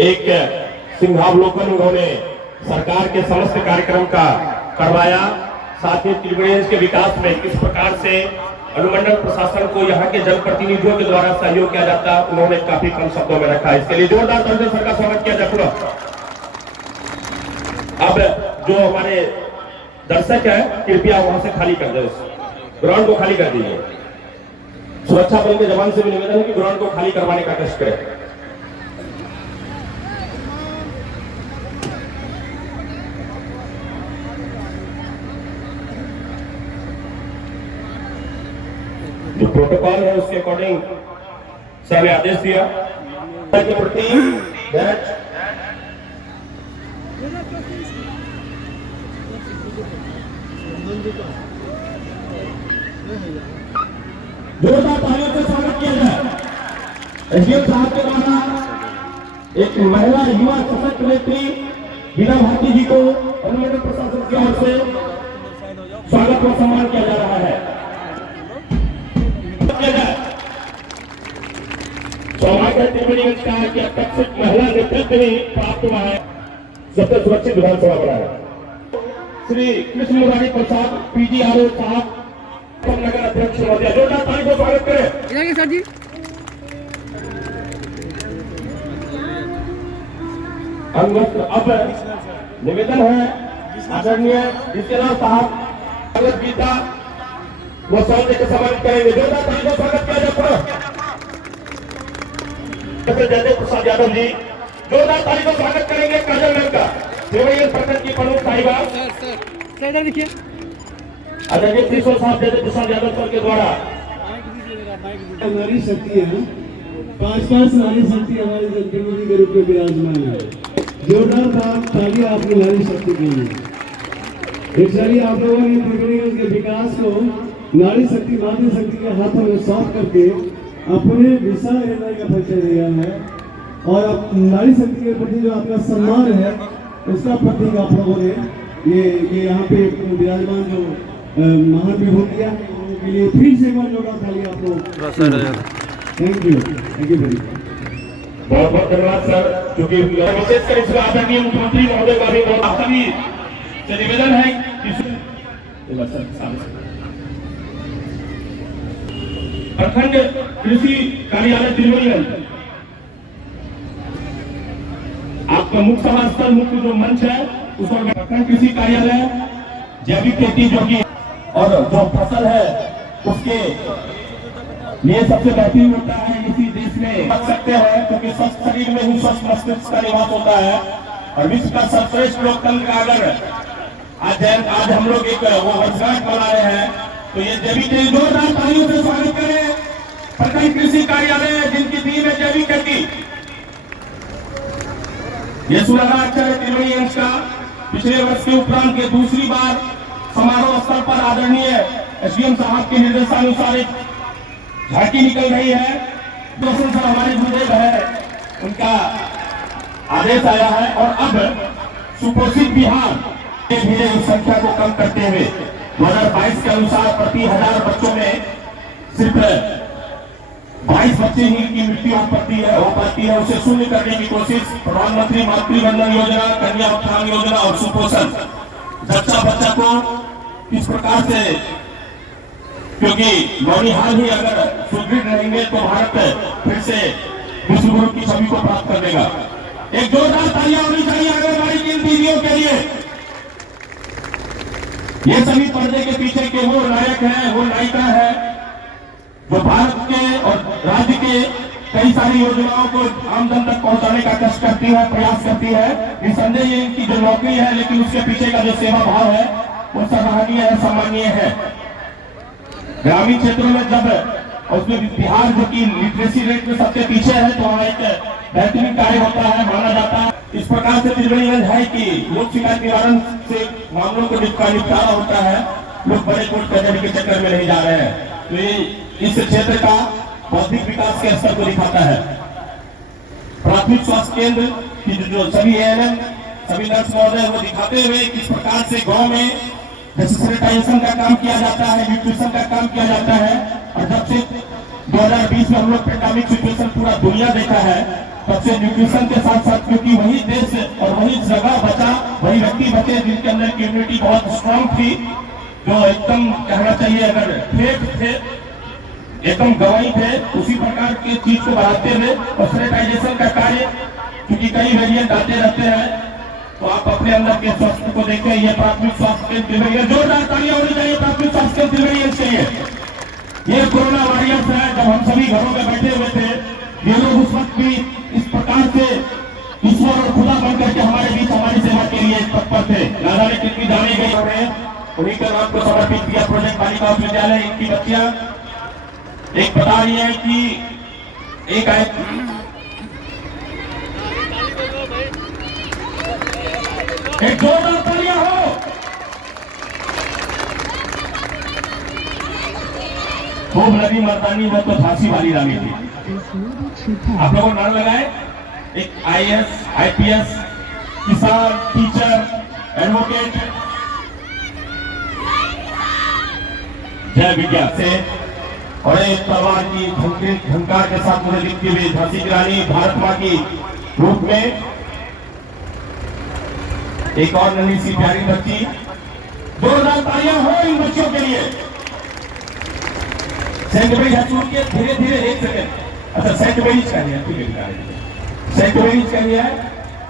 एक सिंहावलोकन उन्होंने सरकार के समस्त कार्यक्रम का करवाया। साथ ही त्रिवेणीगंज के विकास में किस प्रकार से अनुमंडल प्रशासन को यहाँ के जनप्रतिनिधियों के द्वारा सहयोग किया जाता, उन्होंने काफी कम शब्दों में रखा। इसके लिए जोरदार तालियों से स्वागत किया जाए पूरा। अब जो हमारे दर्शक है कृपया वहां से खाली कर दे, ग्राउंड को खाली कर दीजिए। सुरक्षा बल के जवान से भी निवेदन है कि ग्राउंड को खाली करवाने का कष्ट करें। जो प्रोटोकॉल है उसके अकॉर्डिंग सर ने आदेश दिया के प्रति जोरदार तालियों से स्वागत किया जाए। एसडीएम साहब के द्वारा एक महिला युवा सशक्त नेत्री बीना भारती जी को अनुमंडल प्रशासन की ओर से स्वागत और सम्मान किया जा रहा है। सौभाग्य त्रिवेणीगंज का कि अब तक सिर्फ महिला नेतृत्व ही प्राप्त हुआ है। सबसे सुरक्षित विधानसभा बना है। श्री कृष्ण मुरारी प्रसाद पीजीआरओ साहब नगर अध्यक्ष महोदय, जोरदार ताली से स्वागत करें सर जी। अब निवेदन है आदरणीय जितेंद्र साहब भगवत गीता वो शब्द के सम्मानित करेंगे। जोरदार ताली से स्वागत किया जाए पूरा। जयदेव प्रसाद यादव जी जोरदार ताली से स्वागत करेंगे। काजल मैम का त्रिवेणीगंज प्रखंड की प्रमुख साहिबा सर देखिए आदरणीय प्रिंसिपल साहब जयदेव प्रसाद यादव सर के द्वारा नारी शक्ति है। 5 नारी शक्ति हमारी जनप्रतिनिधि के रूप में विराजमान है। जोरदार ताली आपकी नारी शक्ति के लिए। एक सारी आप लोगों ने त्रिवेणीगंज के विकास को नारी शक्ति मातृ शक्ति के हाथों में सौंप करके अपने विशाल हृदय का परिचय दिया है और अब नारी शक्ति के प्रति जो आपका सम्मान है उसका प्रतीक आप लोगों ने ये यहाँ पे विराजमान जो महान विभूतियां उनके लिए फिर से मन जोड़ा खाली आप लोग। थैंक यू वेरी बहुत बहुत धन्यवाद सर। क्योंकि विशेषकर इसमें आदरणीय मुख्यमंत्री महोदय का भी बहुत सभी से निवेदन है कि प्रखंड कृषि कार्यालय त्रिवेणीगंज आपका मुख्य सभा स्थल मुख्य जो मंच है उस पर प्रखंड कृषि कार्यालय जैविक खेती जो कि और जो फसल है उसके लिए सबसे बेहतरीन होता है इसी देश में बच सकते हैं, क्योंकि स्वस्थ शरीर में ही स्वस्थ मस्तिष्क का निवास होता है। और विश्व का सर्वश्रेष्ठ लोकतंत्र का अगर आज हम लोग एक वो वर्षगांठ मना रहे हैं तो ये जैविक खेती जोरदार तालियों से स्वागत करें। प्रखंड कृषि कार्यालय जिनकी थीम है जैविक खेती, ये सुलगा अक्षर है त्रिवेणीगंज का। पिछले वर्ष के उपरांत के दूसरी बार समारोह स्थल पर आदरणीय एसडीएम साहब के निर्देशानुसार एक झांकी निकल रही है। दोस्तों सर हमारे गुरुदेव है उनका आदेश आया है और अब सुपोषित बिहार धीरे उस संख्या को कम करते हुए 2022 के अनुसार प्रति 1000 बच्चों में सिर्फ 22 बच्चे ही की मृत्यु हो पाती है। उसे शून्य करने की कोशिश प्रधानमंत्री मातृ वंदन योजना, कन्या उत्थान योजना और सुपोषण जच्चा बच्चा को किस प्रकार से, क्योंकि नौनिहाल ही अगर सुदृढ़ रहेंगे तो भारत फिर से विश्व गुरु की छवि को प्राप्त कर देगा। एक जोरदार तालियां होनी चाहिए आंगनबाड़ी की इन दीदियों के लिए। ये सभी पर्दे के पीछे के वो नायक हैं, वो नायिका है जो भारत के और राज्य के कई सारी योजनाओं को आम जन तक पहुंचाने का कष्ट करती है, प्रयास करती है। निसंदेह ये इनकी जो नौकरी है लेकिन उसके पीछे का जो सेवा भाव है वो सराहनीय है, सम्मानीय है। ग्रामीण क्षेत्रों में जब उसमें बिहार जो कि लिटरेसी रेट में सबसे पीछे है तो वहाँ एक बेहतरीन कार्य होता है, माना जाता है। इस प्रकार से त्रिवेणीगंज है कि लोक शिकायत निवारण से मामलों को निपटारा होता है, लोग बड़े कोर्ट कचहरी के चक्कर में नहीं जा रहे हैं। तो ये इस क्षेत्र का बौद्धिक विकास के स्तर को दिखाता है। प्राथमिक स्वास्थ्य केंद्र की जो सभी एएनएम, सभी नर्स महोदय वो दिखाते हुए किस प्रकार से गांव में सैनिटाइजेशन का काम किया जाता है, न्यूट्रिशन का काम किया जाता है। और जब से 2020 में हम लोग पेंडेमिक सिचुएशन पूरा दुनिया देखा है सबसे न्यूट्रिशन के साथ साथ, क्योंकि वही देश और वही जगह बचा, वही व्यक्ति बचे जिनके अंदर इम्यूनिटी बहुत स्ट्रांग थी, जो एकदम कहना चाहिए अगर फेक थे, एकदम गवाही थे, उसी प्रकार की चीज को बढ़ाते हुए और सैनिटाइजेशन का कार्य, क्योंकि कई वेरिएंट आते रहते हैं, तो आप अपने अंदर के स्वास्थ्य को देखें। ये प्राथमिक स्वास्थ्य केंद्र त्रिवेणी, जोरदार तालियां होनी चाहिए प्राथमिक स्वास्थ्य केंद्र त्रिवेणी के लिए। ये कोरोना वॉरियर्स है, जब हम सभी घरों में बैठे हुए थे, ये लोग उस वक्त भी इस प्रकार से ईश्वर और खुदा बनकर के हमारे बीच हमारी सेवा के लिए तत्पर थे। ना जाने कितनी जानी गई उन्हें, उन्हीं के नाम को समर्पित किया प्रोजेक्ट बालिका विद्यालय। इनकी बच्चियां एक बता रही है कि एक एक जोरदार तालियां हो। खूब लगी मर्दानी, वो तो झांसी वाली रानी थी। आप लोगों नाम लगाए, एक IAS, IPS, किसान, टीचर, एडवोकेट, जय विज्ञान से, और एक तलवार की झंकार के साथ मुझे दिखती हुई झांसी की रानी भारत मां की रूप में एक और नन्ही सी प्यारी बच्ची। जोरदार तालियां हो इन बच्चों के लिए। सेंट मेरीज हजूर के धीरे धीरे, एक सेकंड, अच्छा सेंट मेरीज का है, ठीक है, सेंट मेरीज का है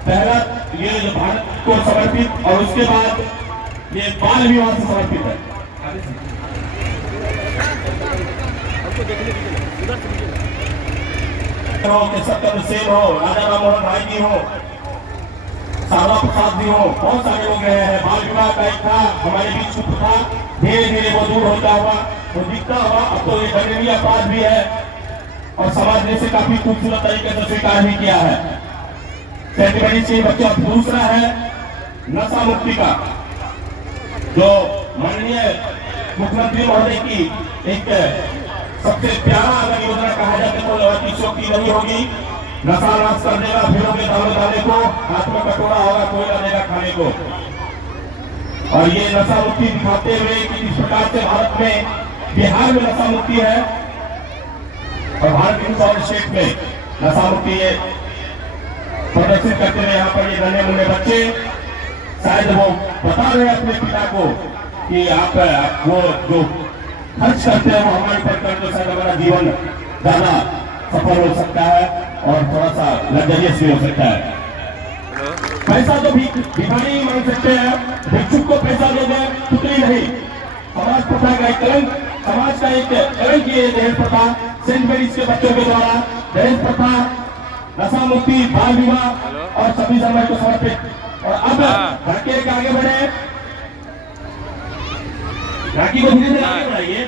पहला, ये जो भारत को समर्पित, और उसके बाद ये बाल विवाह से समर्पित है। सत्यम सेन हो, राजा राम मोहन राय जी हो, शारदा प्रसाद जी हो, बहुत सारे लोग रहे हैं। बाल विवाह का एक था, हमारे बीच चुप था, धीरे धीरे वो दूर होता हुआ, वो दिखता हुआ, अब तो ये दंडनीय अपराध भी है और समाज ने इसे काफी खूबसूरत तरीके से स्वीकार भी किया है। सेंट मेरीज से बच्चा दूसरा है नशा मुक्ति का, जो माननीय मुख्यमंत्री महोदय की एक सबसे प्यारा अगर योजना कहा जाए तो अतिशोक्ति नहीं होगी। नशा नाश कर देगा, फिरोगे दाने दाने को, हाथ में कटोरा होगा, कोई ना देगा खाने को। और ये नशा मुक्ति दिखाते हुए कि जिस प्रकार से भारत में, बिहार में नशा मुक्ति है और भारत के और स्टेट में नशा मुक्ति ये प्रदर्शित करते हुए यहाँ पर ये नन्हे मुन्ने बच्चे, शायद वो बता रहे हैं अपने पिता को कि आप वो जो खर्च करते हैं वो हमारे ऊपर कर दो, शायद हमारा जीवन ज्यादा सफल हो सकता है और थोड़ा सा लग्जरियस भी हो सकता है। पैसा तो भिखारी मांग सकते हैं, भिक्षुक को पैसा दे दें, टुकड़ी नहीं। समाज प्रथा का एक कलंक, समाज का एक कलंक ये दहेज प्रथा, सेंट मेरीज के बच्चों के द्वारा दहेज प्रथा, नशा मुक्ति, बाल विवाह और 26 जनवरी को समर्पित। और अब राखी के आगे बढ़े, राखी को धीरे धीरे आगे बढ़ाइए,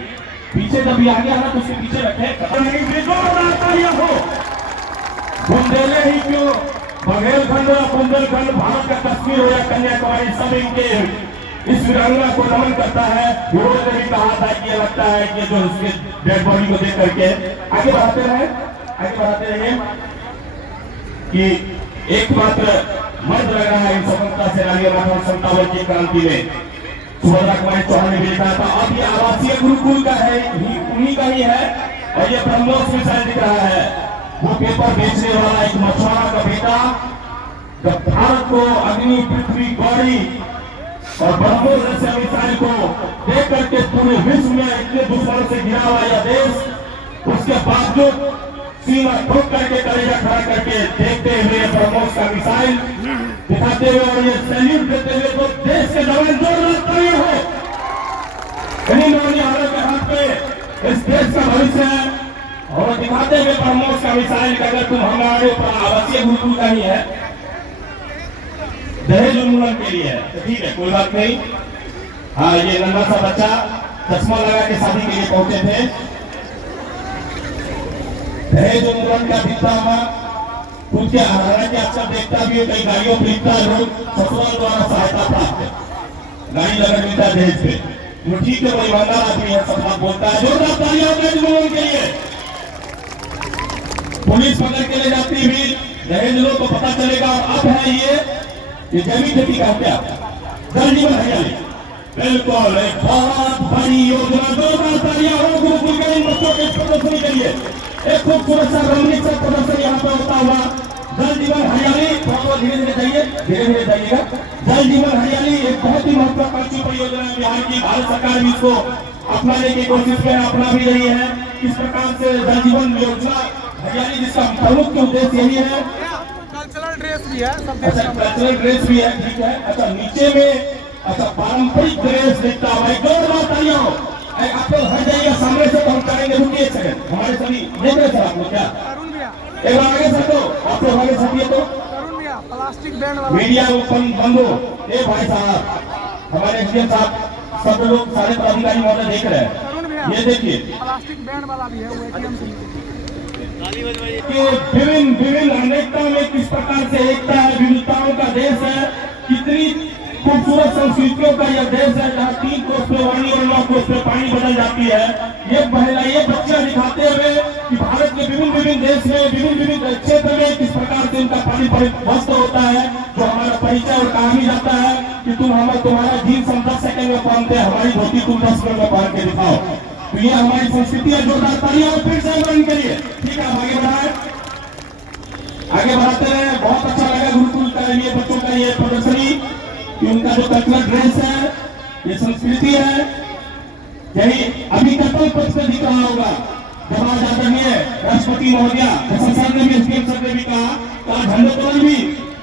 पीछे जब ये आगे आना तो उसके पीछे रखे। हो बुंदेले ही क्यों, बघेलखंड, बुंदेलखंड, भारत का कश्मीर हो या कन्याकुमारी, सब इनके इस वीरांगना को नमन करता है। विरोध ने भी कहा था कि ये लगता है कि जो उसके डेड बॉडी को देख करके आगे बढ़ाते रहे कि एकमात्र मर्द लग रहा है इन स्वतंत्रता सेनानी और 57 की क्रांति में। सुभद्रा कुमारी चौहान ने भी लिखा था। अब ये आवासीय गुरुकुल का है, उन्हीं का ही है, और ये ब्रह्मोस मिसाइल दिख रहा है। वो पेपर बेचने वाला एक मछुआरा का बेटा जब भारत को अग्नि, पृथ्वी, गौरी और ब्रह्मोस जैसे मिसाइल को देख करके पूरे विश्व में इतने दुश्मनों से घिरा हुआ यह देश, उसके बावजूद सीमा ठोक करके कलेजा खड़ा करके देखते हुए ब्रह्मोस का मिसाइल दिखाते हुए और ये सैल्यूट देते हुए तो देश के जवान जोर हो। इन्हीं नौनिहालों के हाथ पे इस देश का भविष्य है और दिखाते हुए ब्रह्मोस का मिसाइल कि अगर तुम हमारे ऊपर आवासीय गुरुकुल का ही है, दहेज उन्मूलन के लिए है तो ठीक है, कोई बात नहीं। हाँ, ये नन्हा सा बच्चा चश्मा लगा के शादी के लिए पहुंचे थे। दहेज उन्मूलन का दिखता हुआ उनके हालांकि अक्सर देखता भी है, कई गाड़ियों खरीदता लोग ससुराल द्वारा सहायता प्राप्त है, गाड़ी लगा मिलता है दहेज पे, वो ठीक है, वो ईमानदार आदमी है, सब बात बोलता है। जोरदार तालियां दहेज उन्मूलन के लिए। पुलिस पकड़ के ले जाती हुई दहेज लोगों को पता चलेगा। अब है ये जैविक खेती का क्या जल जीवन हरियाली, बिल्कुल एक बहुत बड़ी योजना। जोरदार तालियां हो गुरुकुल के इन बच्चों के प्रदर्शन के लिए। एक खूबसूरत सा रमणीक सा प्रदर्शन यहाँ पर होता हुआ जल जीवन हरियाली, थोड़ा धीरे धीरे जाइए, धीरे धीरे जाइएगा। जल जीवन हरियाली एक बहुत ही महत्वाकांक्षी परियोजना है बिहार की। भारत सरकार भी इसको अपनाने की कोशिश में अपना भी रही है। किस प्रकार से जल जीवन योजना हरियाली, जिसका प्रमुख उद्देश्य यही है। कल्चरल ड्रेस भी है, सब अच्छा, कल्चरल ड्रेस भी है, ठीक है। अच्छा, नीचे में अच्छा पारंपरिक ड्रेस दिखता है। जोरदार तालियां हो। आप लोग हट जाइएगा सामने से, तो हम करेंगे। रुकिए एक सेकंड, हमारे सभी देख रहे थे आप लोग क्या? तरुण भैया, एक बार आगे सटो, आप लोग आगे सटिए। तो तरुण भैया प्लास्टिक बैंड वाला मीडिया ओपन बंद हो। ए भाई साहब, हमारे एसडीएम साहब, सब लोग सारे पदाधिकारी महोदय देख रहे तरुण हैं, भैया ये देखिए प्लास्टिक बैंड वाला भी है, वो एटीएम से कि विभिन्न विभिन्न अनेकता में किस प्रकार से एकता है, विविधताओं का देश है। कितनी खूबसूरत संस्कृतियों का यह देश है, जहाँ 3 कोस पे वाणी और 9 कोस पे पानी बदल जाती है। ये महिला, ये बच्चियां दिखाते हुए कि भारत के विभिन्न विभिन्न देश में, विभिन्न विभिन्न क्षेत्र में किस प्रकार से इनका पानी वस्त्र होता है, जो हमारा परिचय और कहा भी जाता है कि तुम्हारा जीन्स हम 10 सेकंड में पहनते हैं, हमारी धोती तुम 10 मिनट में पहन के दिखाओ। तो ये हमारी संस्कृति है। जोरदार तालियां और फिर से मन करिए। ठीक है, आगे बढ़ाए, आगे बढ़ाते रहे। बहुत अच्छा लगा गुरुकुल का ये बच्चों का ये प्रदर्शनी, कि उनका जो कल्चरल ड्रेस है, ये संस्कृति है। यही अभी कर्तव्य पथ से दिख रहा होगा जब आज आदरणीय राष्ट्रपति महोदया सर ने भी, एसडीएम सर ने भी कहा, झंडोत्तोलन भी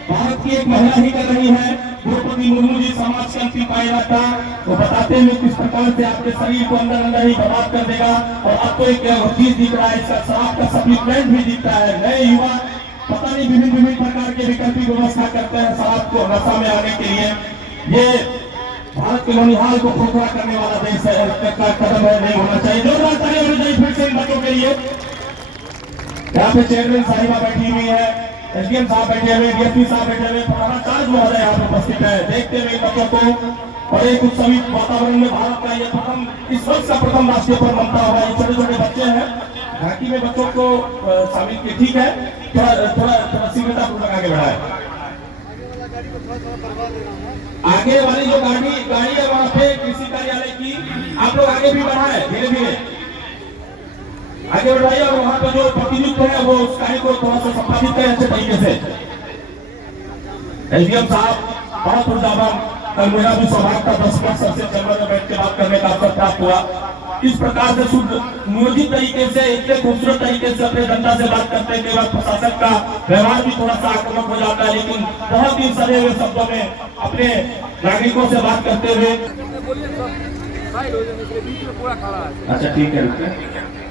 भारत की एक महिला ही कर रही है। द्रौपदी मुर्मू जी समाज के अंतिम पायदान था, वो बताते हुए किस प्रकार से आपके शरीर को अंदर अंदर ही बर्बाद कर देगा। और अब तो एक चीज दिख रहा है, इसका शराब का सप्लीमेंट भी दिखता है। नए युवा पता नहीं विभिन्न विभिन्न प्रकार के वैकल्पिक व्यवस्था करते हैं शराब को नशा में आने के लिए। ये भारत के नौनिहाल को खोखला करने वाला देश है, का कदम है, नहीं होना चाहिए। जोरदार तालियां होनी चाहिए फिर से इन बच्चों के लिए। यहाँ पे चेयरमैन साहिबा बैठी हुई है, एसडीएम साहब बैठे हुए, डीएसपी साहब बैठे हुए, प्रधानाचार्य महोदय यहाँ पे उपस्थित है। देखते हुए इन बच्चों को और एक उत्सवी वातावरण में भारत का ये प्रथम, इस वर्ष का प्रथम राष्ट्रीय पर्व मनता हुआ। ये छोटे छोटे बच्चे हैं, घाटी में बच्चों को शामिल किए। ठीक है, थोड़ा थोड़ा थोड़ा सीमिततापूर्वक आगे बढ़ाए। आगे वाली जो गाड़ी है वहाँ पे कृषि कार्यालय की, आप लोग आगे भी बढ़ाए, धीरे धीरे आगे बढ़ाइए। और वहाँ पे जो प्रतिनिधित्व है वो उस कार्य को थोड़ा सा संपादित करें अच्छे तरीके से। एसडीएम साहब बहुत उर्जावान, कल मेरा भी सौभाग्य था 10 मिनट सबसे चैम्बर में बैठ के बात करने का अवसर प्राप्त हुआ। इस प्रकार से शुद्ध नियोजित तरीके से, इतने खूबसूरत तरीके से अपने जनता से बात करने के बाद प्रशासन का व्यवहार भी थोड़ा सा आक्रामक हो जाता है, लेकिन बहुत ही सधे हुए शब्दों में अपने नागरिकों से बात करते हुए। अच्छा ठीक है,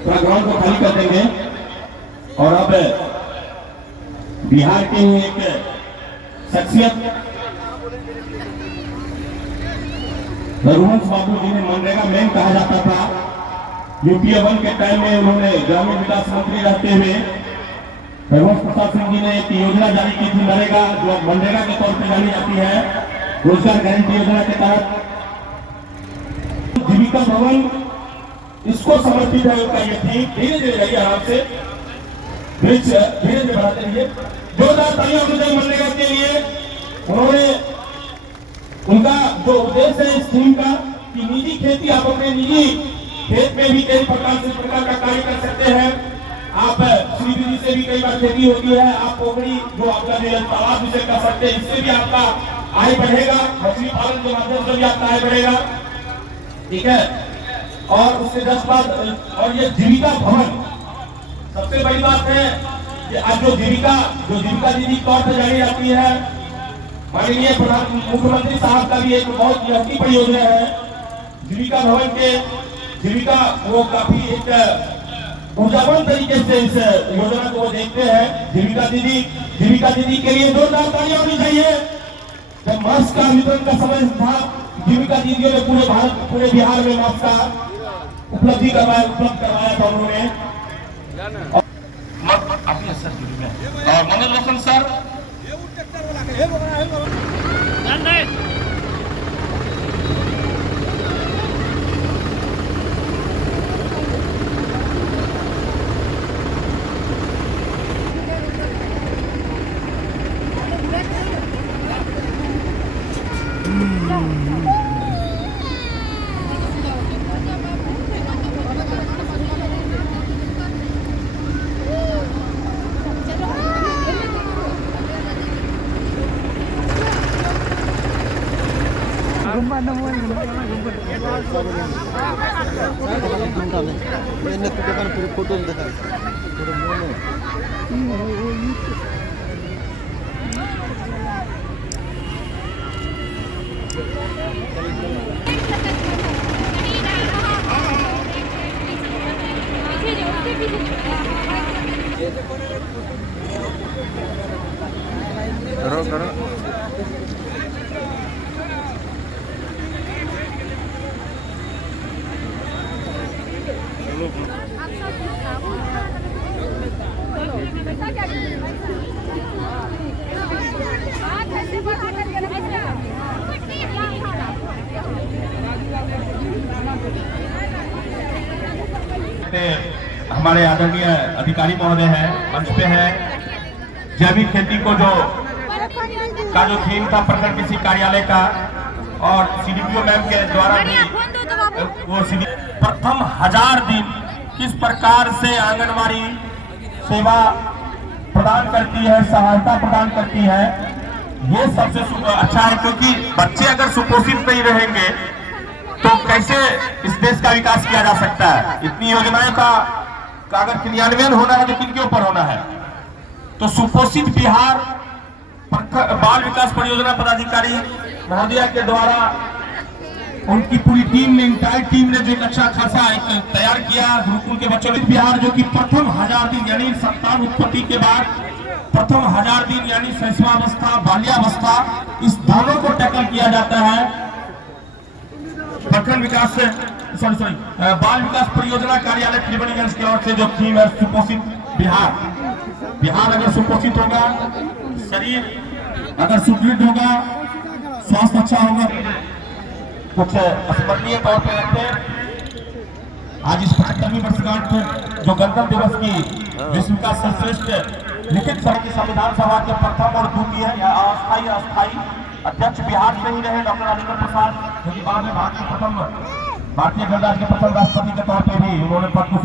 थोड़ा ग्राउंड को खाली कर देंगे। और अब बिहार के ही एक शख्सियत रघुवंश बाबू जिन्हें मनरेगा मैन कहा जाता था, यूपीए 1 के टाइम में उन्होंने ग्रामीण विकास मंत्री रहते हुए रघुवंश प्रसाद सिंह जी ने एक योजना जारी की थी नरेगा, जो मनरेगा के तौर पर जानी जाती है, रोजगार गारंटी योजना के तहत। जीविका भवन इसको समर्पित है उनका ये थी। धीरे धीरे जाइए, आराम से धीरे धीरे बढ़ाते रहिए। जोरदार तालियां होनी चाहिए मनरेगा के लिए। उन्होंने उनका जो उद्देश्य है इस थीम का कि निजी खेती, आप अपने निजी खेत में भी कई प्रकार से प्रकार का कार्य कर सकते हैं। आप श्रीविधि से भी कई बार खेती होती है, आप पोखरी जो आपका तालाब विषय कर सकते हैं, इससे भी आपका आय बढ़ेगा। मछली पालन के माध्यम से भी आपका आय बढ़ेगा। ठीक है, और उसके 10 बाद और ये जीविका भवन सबसे बड़ी बात है कि आज जो जीविका दीदी तौर पर जानी जाती है, माननीय मुख्यमंत्री साहब का भी एक बहुत अच्छी परियोजना है जीविका भवन के। जीविका वो काफी एक ऊर्जावान तरीके से इस योजना को वो देखते हैं। जीविका दीदी के लिए जोरदार तालियां होनी चाहिए। जब मास्क का वितरण का समय था, जीविका दीदियों ने पूरे बिहार में मास्क का उपलब्ध करवाया था उन्होंने। और मनोज रोशन सर फोटो देखा करो करो हमारे आदरणीय अधिकारी महोदय हैं, मंच पे हैं। जैविक खेती को जो थीम था प्रखंड कृषि कार्यालय का और सीडीपीओ मैम के द्वारा भी वो प्रथम 1000 दिन किस प्रकार से आंगनवाड़ी सेवा प्रदान करती है, सहायता प्रदान करती है, ये सबसे अच्छा है। क्योंकि बच्चे अगर सुपोषित नहीं रहेंगे तो कैसे इस देश का विकास किया जा सकता है। इतनी योजनाओं का अगर क्रियान्वयन होना है तो किनके ऊपर होना है। तो सुपोषित बिहार बाल विकास परियोजना पदाधिकारी महोदया के द्वारा उनकी पूरी टीम ने, इंटायर टीम ने जो एक अच्छा खासा एक तैयार किया गुरुकुल के बच्चों। बिहार जो कि प्रथम 1000 दिन यानी संतान उत्पत्ति के बाद प्रथम 1000 दिन यानी शैशवावस्था, बाल्यावस्था, इस दोनों को टैकल किया जाता है। प्रखंड विकास बाल विकास परियोजना कार्यालय त्रिवेणीगंज की ओर से जो थीम है सुपोषित बिहार। बिहार अगर सुपोषित होगा, शरीर अगर सुदृढ़ होगा, स्वास्थ्य अच्छा होगा। कुछ स्मरणीय तौर पर रखते हैं आज इस 75वीं वर्षगांठ जो गणतंत्र दिवस की विश्व का सर्वश्रेष्ठ लिखित की संविधान सभा के प्रथम और द्वितीय या अस्थायी अध्यक्ष बिहार से ही रहे डॉक्टर राजेंद्र प्रसाद, जो कि बाद में भारतीय गणराज्य के प्रथम राष्ट्रपति के तौर पर भी उन्होंने पद को